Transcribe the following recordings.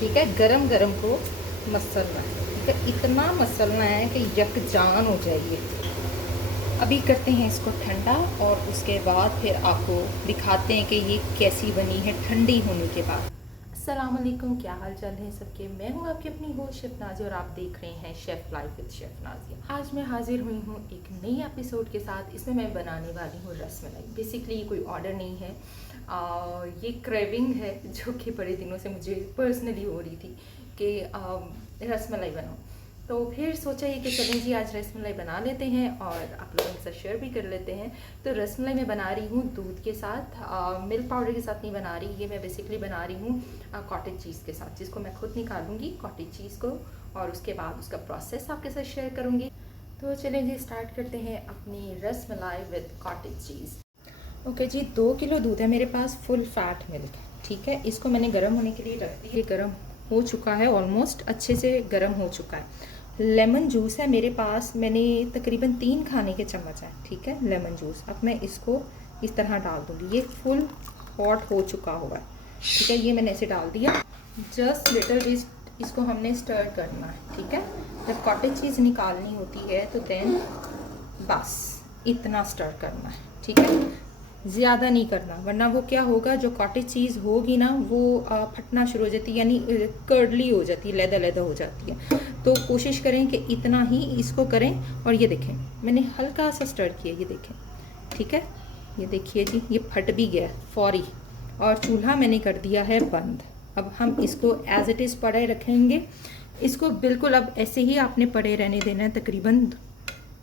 ठीक है, गरम गरम को मसलना है। ठीक है, इतना मसलना है कि यकजान हो जाइए। अभी करते हैं इसको ठंडा और उसके बाद फिर आपको दिखाते हैं कि ये कैसी बनी है ठंडी होने के बाद। अस्सलाम वालेकुम, क्या हाल चाल है सबके। मैं हूँ आपकी अपनी होस्ट शेफ़ नाज़िया और आप देख रहे हैं chef life with chef Nazia. आज मैं हाजिर हुई हूँ एक नई एपिसोड के साथ। इसमें मैं बनाने वाली हूँ रसमलाई। बेसिकली ये कोई ऑर्डर नहीं है, ये क्रेविंग है जो कि बड़े दिनों से मुझे पर्सनली हो रही थी कि रसमलाई बनाऊँ। तो फिर सोचा ये कि चलें जी आज रसमलाई बना लेते हैं और आप लोगों के साथ शेयर भी कर लेते हैं। तो रसमलाई मैं बना रही हूँ दूध के साथ, मिल्क पाउडर के साथ नहीं बना रही। ये मैं बेसिकली बना रही हूँ कॉटेज चीज़ के साथ, जिसको मैं खुद निकालूंगी कॉटेज चीज़ को और उसके बाद उसका प्रोसेस आपके साथ शेयर करूँगी। तो चलें जी स्टार्ट करते हैं अपनी rasmalai with cottage cheese. Okay जी, 2 किलो दूध है मेरे पास, फुल फैट मिल्क। ठीक है, इसको मैंने गर्म होने के लिए रख दिया। गर्म हो चुका है, ऑलमोस्ट अच्छे से गर्म हो चुका है। लेमन जूस है मेरे पास, मैंने तकरीबन 3 खाने के चम्मच है। ठीक है, लेमन जूस। अब मैं इसको इस तरह डाल दूँगी। ये फुल हॉट हो चुका हुआ है। ठीक है, ये मैंने ऐसे डाल दिया। जस्ट लिटिल बिट इसको हमने स्टर करना है। ठीक है, जब कॉटेज चीज़ निकालनी होती है तो देन बस इतना स्टर करना है। ठीक है, ज़्यादा नहीं करना, वरना वो क्या होगा, जो कॉटेज चीज़ होगी ना वो फटना शुरू हो जाती है, यानी कर्डली हो जाती है, लैदा लैदा हो जाती है। तो कोशिश करें कि इतना ही इसको करें। और ये देखें मैंने हल्का सा स्टर किया, ये देखें। ठीक है, ये देखिए जी, ये फट भी गया फौरी। और चूल्हा मैंने कर दिया है बंद। अब हम इसको एज इट इज़ पड़े रखेंगे। इसको बिल्कुल अब ऐसे ही आपने पड़े रहने देना है तकरीबन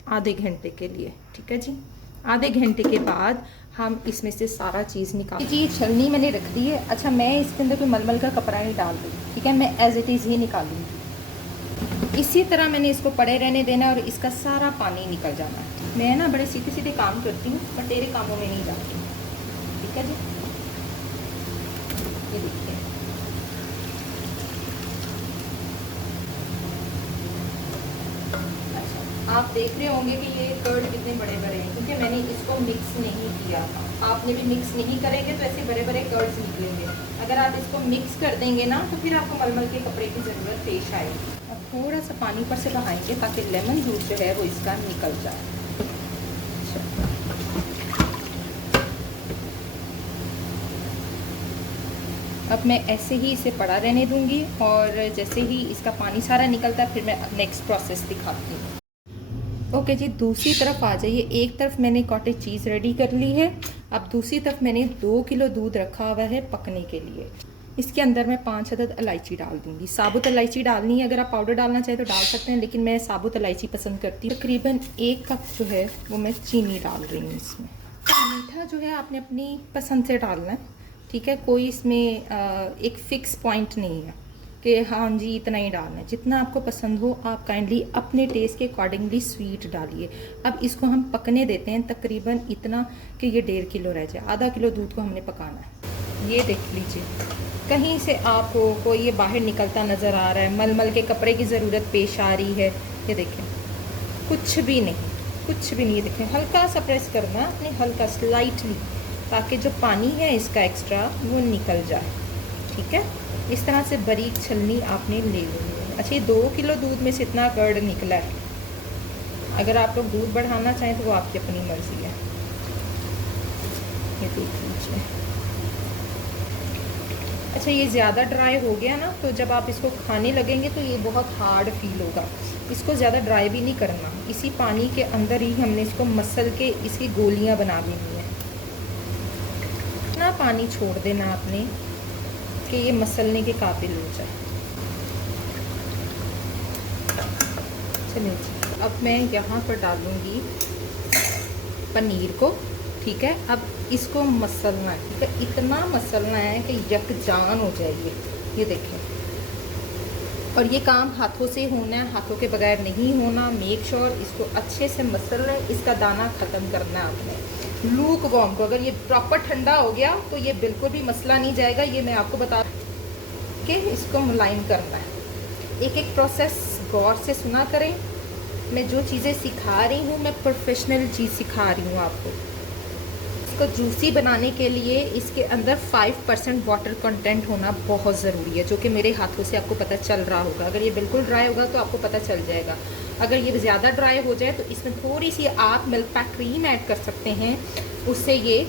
आधे घंटे के लिए। ठीक है जी, आधे घंटे के बाद हम इसमें से सारा चीज़ निकाल जी। छलनी मैंने रख दी है। अच्छा, मैं इसके अंदर कोई मलमल का कपड़ा नहीं डाल दूँ। ठीक है, मैं एज इट इज़ ही निकालूंगी। इसी तरह मैंने इसको पड़े रहने देना है और इसका सारा पानी निकल जाना है। मैं ना बड़े सीधे सीधे काम करती हूँ, पर तेरे कामों में नहीं जाती। ठीक है जी, ये देखिए आप देख रहे होंगे कि ये कर्ड कितने बड़े बड़े हैं, क्योंकि मैंने इसको मिक्स नहीं किया था। आपने भी मिक्स नहीं करेंगे तो ऐसे बड़े बड़े कर्ड्स निकलेंगे। अगर आप इसको मिक्स कर देंगे ना तो फिर आपको मलमल के कपड़े की ज़रूरत पेश आएगी। अब थोड़ा सा पानी पर से बहाएंगे ताकि लेमन जूस जो है वो इसका निकल जाए। अब मैं ऐसे ही इसे पड़ा रहने दूंगी और जैसे ही इसका पानी सारा निकलता है फिर मैं नेक्स्ट प्रोसेस दिखाती हूँ। ओके जी, दूसरी तरफ आ जाइए। एक तरफ मैंने कॉटेज चीज़ रेडी कर ली है। अब दूसरी तरफ मैंने 2 किलो दूध रखा हुआ है पकने के लिए। इसके अंदर मैं 5 अदद इलायची डाल दूंगी। साबुत इलायची डालनी है, अगर आप पाउडर डालना चाहें तो डाल सकते हैं, लेकिन मैं साबुत इलायची पसंद करती हूँ। तकरीबन 1 कप जो है वो मैं चीनी डाल रही हूँ इसमें। मीठा जो है आपने अपनी पसंद से डालना है। ठीक है, कोई इसमें एक फ़िक्स पॉइंट नहीं है कि हाँ जी इतना ही डालना है। जितना आपको पसंद हो आप काइंडली अपने टेस्ट के अकॉर्डिंगली स्वीट डालिए। अब इसको हम पकने देते हैं तकरीबन इतना कि ये 1.5 किलो रह जाए। आधा किलो दूध को हमने पकाना है। ये देख लीजिए, कहीं से आपको कोई ये बाहर निकलता नज़र आ रहा है, मलमल के कपड़े की ज़रूरत पेश आ रही है, ये देखें कुछ भी नहीं, कुछ भी नहीं। देखें हल्का सा प्रेस करना है अपने, हल्का स्लाइटली, ताकि जो पानी है इसका एक्स्ट्रा वो निकल जाए। ठीक है, इस तरह से बारीक छलनी आपने ले लेनी है। अच्छा, ये 2 किलो दूध में से इतना कर्ड निकला है। अगर आप लोग दूध बढ़ाना चाहें तो वो आपकी अपनी मर्ज़ी है। ये देख लीजिए। अच्छा, ये ज़्यादा ड्राई हो गया ना तो जब आप इसको खाने लगेंगे तो ये बहुत हार्ड फील होगा। इसको ज़्यादा ड्राई भी नहीं करना। इसी पानी के अंदर ही हमने इसको मसल के इसकी गोलियां बना देनी है। इतना पानी छोड़ देना आपने कि ये मसलने के काबिल हो जाए। चलिए जी, अब मैं यहाँ पर डालूँगी पनीर को। ठीक है, अब इसको मसलना है। ठीक है, इतना मसलना है कि यकजान हो जाएगी। ये देखें, और ये काम हाथों से होना है, हाथों के बगैर नहीं होना। मेक श्योर इसको अच्छे से मसलना है, इसका दाना ख़त्म करना है आपने। लूक वार्म को, अगर ये प्रॉपर ठंडा हो गया तो ये बिल्कुल भी मसला नहीं जाएगा। ये मैं आपको बता के इसको मुलायम करना है। एक एक प्रोसेस गौर से सुना करें। मैं जो चीज़ें सिखा रही हूँ मैं प्रोफेशनल चीज़ सिखा रही हूँ आपको। इसको जूसी बनाने के लिए इसके अंदर 5% वाटर कंटेंट होना बहुत ज़रूरी है, जो कि मेरे हाथों से आपको पता चल रहा होगा। अगर ये बिल्कुल ड्राई होगा तो आपको पता चल जाएगा। अगर ये ज़्यादा ड्राई हो जाए तो इसमें थोड़ी सी आप मिल्क पैक क्रीम ऐड कर सकते हैं, उससे ये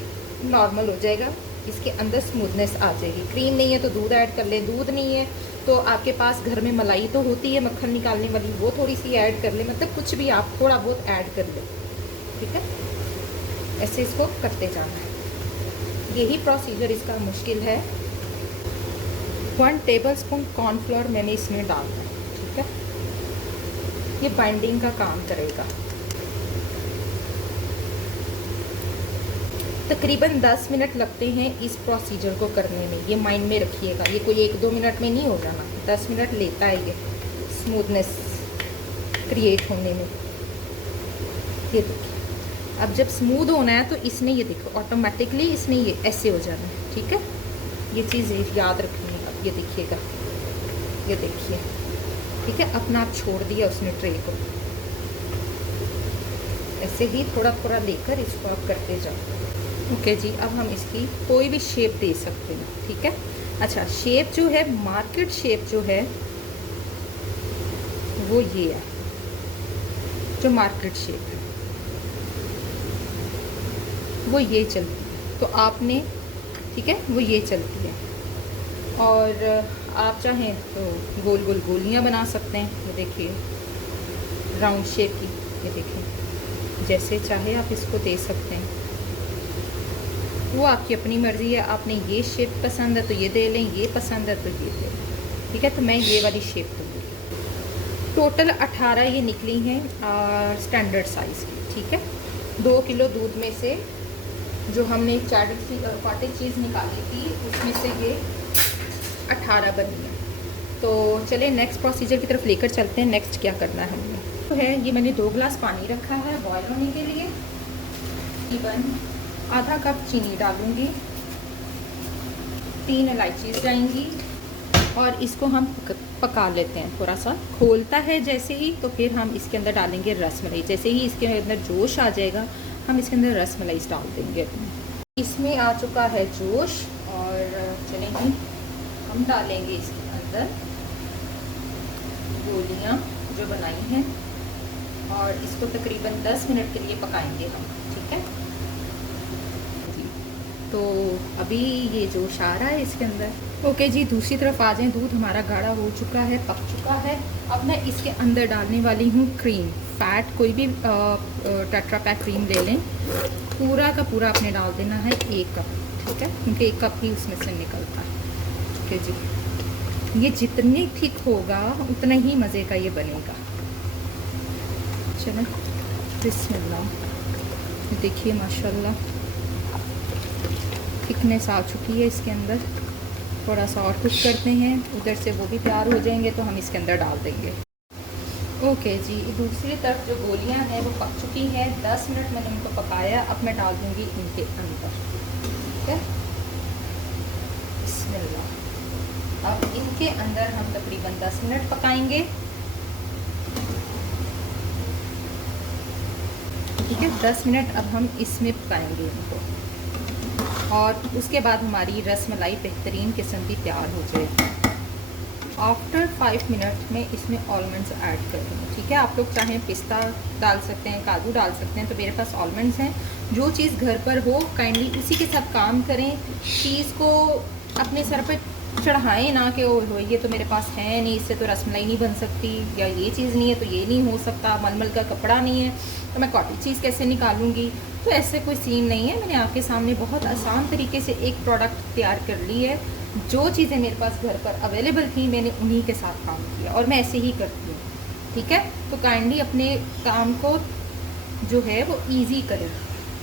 नॉर्मल हो जाएगा, इसके अंदर स्मूथनेस आ जाएगी। क्रीम नहीं है तो दूध ऐड कर लें, दूध नहीं है तो आपके पास घर में मलाई तो होती है मक्खन निकालने वाली, वो थोड़ी सी ऐड कर लें, मतलब कुछ भी आप थोड़ा बहुत ऐड कर लें, ठीक है। ऐसे इसको करते जाना है, यही प्रोसीजर इसका मुश्किल है। 1 टेबलस्पून कॉर्नफ्लोर मैंने इसमें डालना है, ठीक है, ये बाइंडिंग का काम करेगा। तकरीबन 10 मिनट लगते हैं इस प्रोसीजर को करने में, ये माइंड में रखिएगा। ये कोई 1-2 मिनट में नहीं हो जाना, 10 मिनट लेता है ये स्मूथनेस क्रिएट होने में। ये देखिए, अब जब स्मूथ होना है तो इसने ये देखो ऑटोमेटिकली इसने ये ऐसे हो जाना है, ठीक है। ये चीज़ याद रखनी है। अब ये देखिएगा, ये देखिए, ठीक है, अपना आप छोड़ दिया उसने ट्रे को। ऐसे ही थोड़ा थोड़ा लेकर इसको आप करते जाओ। ओके जी, अब हम इसकी कोई भी शेप दे सकते हैं, ठीक है। अच्छा, शेप जो है, मार्केट शेप जो है वो ये है, जो मार्केट शेप है वो ये चलती है, तो आपने, ठीक है, वो ये चलती है। और आप चाहें तो गोल गोल गोलियां बना सकते हैं, ये देखिए, राउंड शेप की, ये देखिए, जैसे चाहे आप इसको दे सकते हैं, वो आपकी अपनी मर्ज़ी है। आपने ये शेप पसंद है तो ये दे लें, ये पसंद है तो ये दे लें, ठीक है। तो मैं ये वाली शेप दूँगी। टोटल 18 ये निकली हैं स्टैंडर्ड साइज़ की, ठीक है। 2 किलो दूध में से जो हमने कॉटेज चीज़ निकाली थी उसमें से ये 18 बनी है। तो चले नेक्स्ट प्रोसीजर की तरफ लेकर चलते हैं। नेक्स्ट क्या करना है हमें, तो है ये मैंने 2 गिलास पानी रखा है बॉयल होने के लिए। इवन आधा कप चीनी डालूंगी, 3 इलायची जाएंगी और इसको हम पका लेते हैं। थोड़ा सा खोलता है जैसे ही, तो फिर हम इसके अंदर डालेंगे रसमलाई। जैसे ही इसके अंदर जोश आ जाएगा हम इसके अंदर रसमलाई डाल देंगे। इसमें आ चुका है जोश और चलेंगे हम डालेंगे इसके अंदर गोलियां जो बनाई हैं और इसको तकरीबन 10 मिनट के लिए पकाएंगे हम, ठीक है। तो अभी ये जोश आ रहा है इसके अंदर। ओके जी, दूसरी तरफ आ जाएं। दूध हमारा गाढ़ा हो चुका है, पक चुका है। अब मैं इसके अंदर डालने वाली हूँ क्रीम। फैट कोई भी टेट्रा पैक क्रीम ले लें, पूरा का पूरा आपने डाल देना है 1 कप, ठीक है, क्योंकि 1 कप ही उसमें से निकलता है। ओके जी, ये जितनी थिक होगा उतना ही मज़े का ये बनेगा। चलें, बिस्मिल्लाह। देखिए माशाल्लाह थिकनेस आ चुकी है इसके अंदर। थोड़ा सा और कुक करते हैं, उधर से वो भी तैयार हो जाएंगे तो हम इसके अंदर डाल देंगे। ओके जी, दूसरी तरफ जो गोलियां हैं वो पक चुकी हैं। 10 मिनट मैंने उनको पकाया। अब मैं डाल दूँगी इनके अंदर, ठीक है। बिस्मिल्लाह। अब इनके अंदर हम तकरीबन 10 मिनट पकाएंगे, ठीक है। 10 मिनट अब हम इसमें पकाएंगे इनको और उसके बाद हमारी रसमलाई बेहतरीन किस्म की तैयार हो जाएगी। आफ्टर 5 मिनट में इसमें आलमंड्स ऐड करेंगे, ठीक है। आप लोग चाहें पिस्ता डाल सकते हैं, काजू डाल सकते हैं, तो मेरे पास आलमंड्स हैं। जो चीज़ घर पर हो काइंडली उसी के साथ काम करें। चीज़ को अपने सर पर चढ़ाएं ना कि ओ हो ये तो मेरे पास है नहीं, इससे तो रसमलाई नहीं बन सकती, या ये चीज़ नहीं है तो ये नहीं हो सकता, मलमल का कपड़ा नहीं है तो मैं कॉटेज चीज़ कैसे निकालूंगी। तो ऐसे कोई सीन नहीं है। मैंने आपके सामने बहुत आसान तरीके से एक प्रोडक्ट तैयार कर ली है। जो चीज़ें मेरे पास घर पर अवेलेबल थी मैंने उन्हीं के साथ काम किया और मैं ऐसे ही करती हूँ, ठीक है। तो काइंडली अपने काम को जो है वो ईजी करें।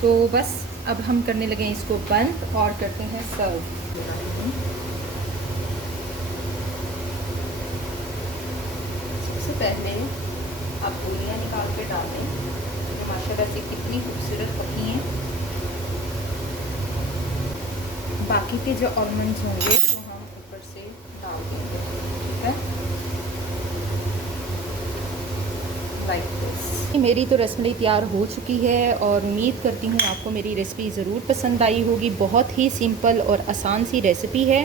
तो बस अब हम करने लगे इसको बंद और करते हैं सर्व। सबसे पहले आप गोलियाँ निकाल के डाल दें, तो माशाल्लाह से कितनी खूबसूरत पकी हैं। बाकी के जो आलमंड्स होंगे वो हम ऊपर से डाल देंगे, ठीक है। Like this. मेरी तो रसमलाई तैयार हो चुकी है और उम्मीद करती हूँ आपको मेरी रेसिपी ज़रूर पसंद आई होगी। बहुत ही सिंपल और आसान सी रेसिपी है,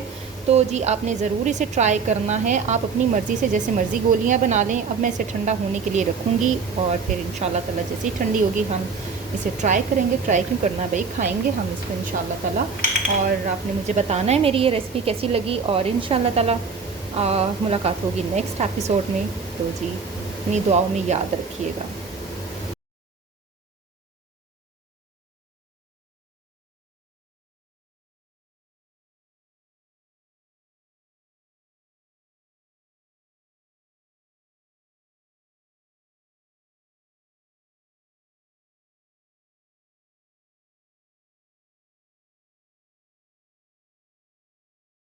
तो जी आपने ज़रूर इसे ट्राई करना है। आप अपनी मर्ज़ी से जैसे मर्ज़ी गोलियाँ बना लें। अब मैं इसे ठंडा होने के लिए रखूँगी और फिर इंशाल्लाह ताला जैसे ही ठंडी होगी हम इसे ट्राई करेंगे। ट्राई क्यों करना भाई, खाएंगे हम इसको इंशाल्लाह ताला। और आपने मुझे बताना है मेरी ये रेसिपी कैसी लगी और इंशाल्लाह ताला मुलाकात होगी नेक्स्ट एपिसोड में। तो जी अपनी दुआओं में याद रखिएगा।